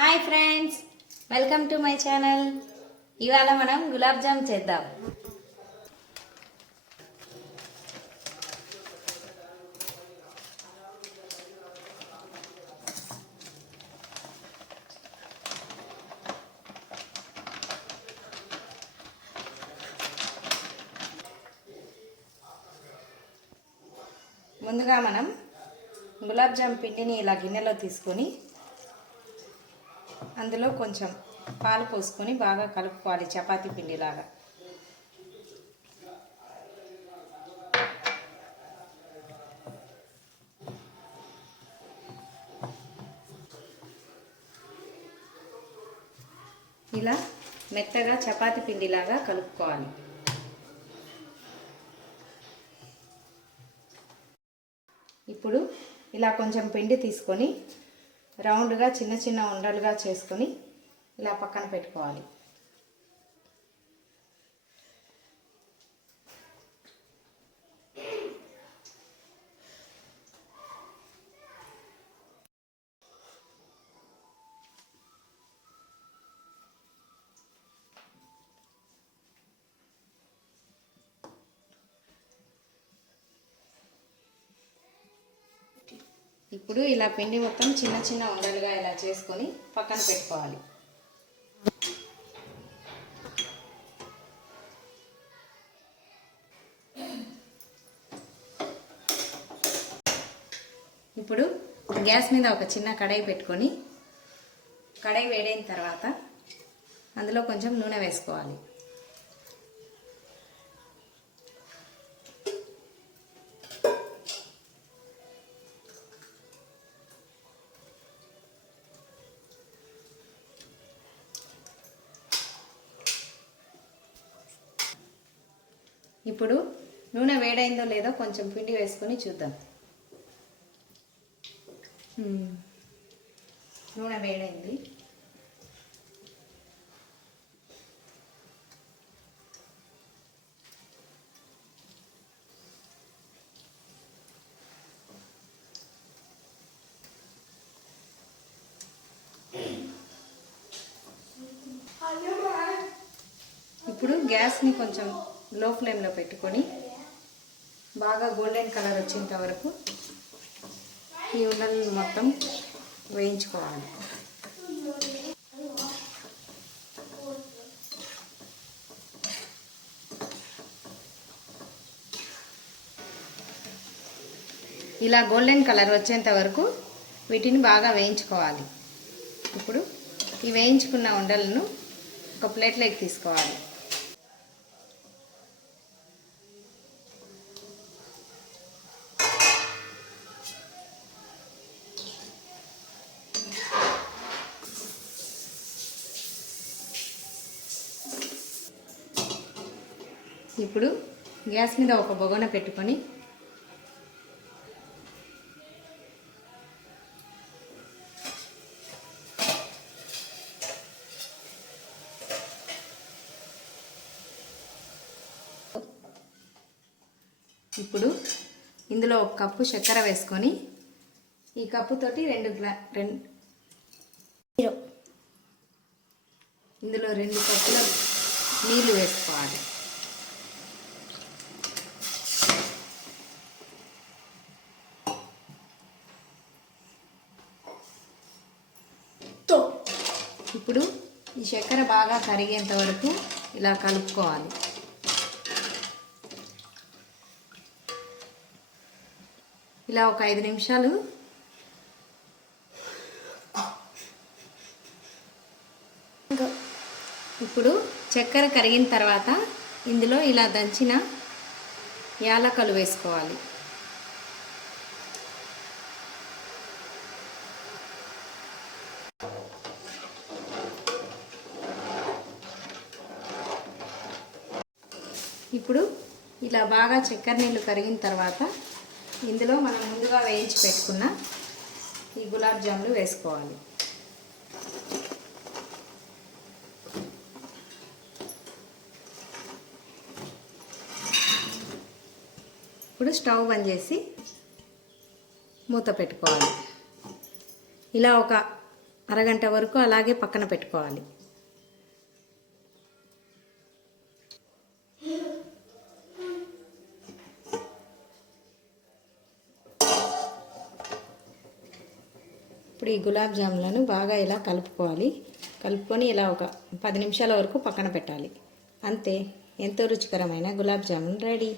Hi friends, welcome to my channel. ఇవాళ మనం గులాబ్ జామ్ చేద్దాం. ముందుగా మనం గులాబ్ జామ్ పిండిని ఇలా గిన్నెలో తీసుకొని అందులో కొంచెం పాలు పోసుకొని బాగా కలుపుకోవాలి, చపాతీ పిండిలాగా. ఇలా మెత్తగా చపాతీ పిండిలాగా కలుపుకోవాలి. ఇప్పుడు ఇలా కొంచెం పిండి తీసుకొని రౌండ్గా చిన్న చిన్న ఉండలుగా చేసుకొని ఇలా పక్కన పెట్టుకోవాలి. ఇప్పుడు ఇలా పిండి మొత్తం చిన్న చిన్న ఉండలుగా ఇలా చేసుకొని పక్కన పెట్టుకోవాలి. ఇప్పుడు గ్యాస్ మీద ఒక చిన్న కడాయి పెట్టుకొని కడాయి వేడైన తర్వాత అందులో కొంచెం నూనె వేసుకోవాలి. ఇప్పుడు నూనె వేడైందో లేదో కొంచెం పిండి వేసుకొని చూద్దాం. నూనె వేడైంది. ఇప్పుడు గ్యాస్ని కొంచెం లో ఫ్లేమ్లో పెట్టుకొని బాగా గోల్డెన్ కలర్ వచ్చేంత వరకు ఈ ఉండలను మొత్తం వేయించుకోవాలి. ఇలా గోల్డెన్ కలర్ వచ్చేంత వరకు వీటిని బాగా వేయించుకోవాలి. ఇప్పుడు ఈ వేయించుకున్న ఉండలను ఒక ప్లేట్లోకి తీసుకోవాలి. ఇప్పుడు గ్యాస్ మీద ఒక బొగన పెట్టుకొని ఇప్పుడు ఇందులో ఒక కప్పు చక్కెర వేసుకొని ఈ కప్పుతోటి ఇందులో 2 కప్పుల నీళ్ళు వేసుకోవాలి. ఇప్పుడు ఈ చక్కెర బాగా కరిగేంత వరకు ఇలా కలుపుకోవాలి. ఇలా ఒక 5 నిమిషాలు ఇప్పుడు చక్కెర కరిగిన తర్వాత ఇందులో ఇలా దంచిన యాలకులు వేసుకోవాలి. ఇప్పుడు ఇలా బాగా చక్కెర నీళ్ళు కరిగిన తర్వాత ఇందులో మనం ముందుగా వేయించి పెట్టుకున్న ఈ గులాబ్ జాములు వేసుకోవాలి. ఇప్పుడు స్టవ్ బంద్ చేసి మూత పెట్టుకోవాలి. ఇలా ఒక అరగంట వరకు అలాగే పక్కన పెట్టుకోవాలి. ఇప్పుడు ఈ గులాబ్ జాములను బాగా ఇలా కలుపుకోవాలి. కలుపుకొని ఇలా ఒక 10 నిమిషాల వరకు పక్కన పెట్టాలి. అంతే, ఎంతో రుచికరమైన గులాబ్ జామున్ రెడీ.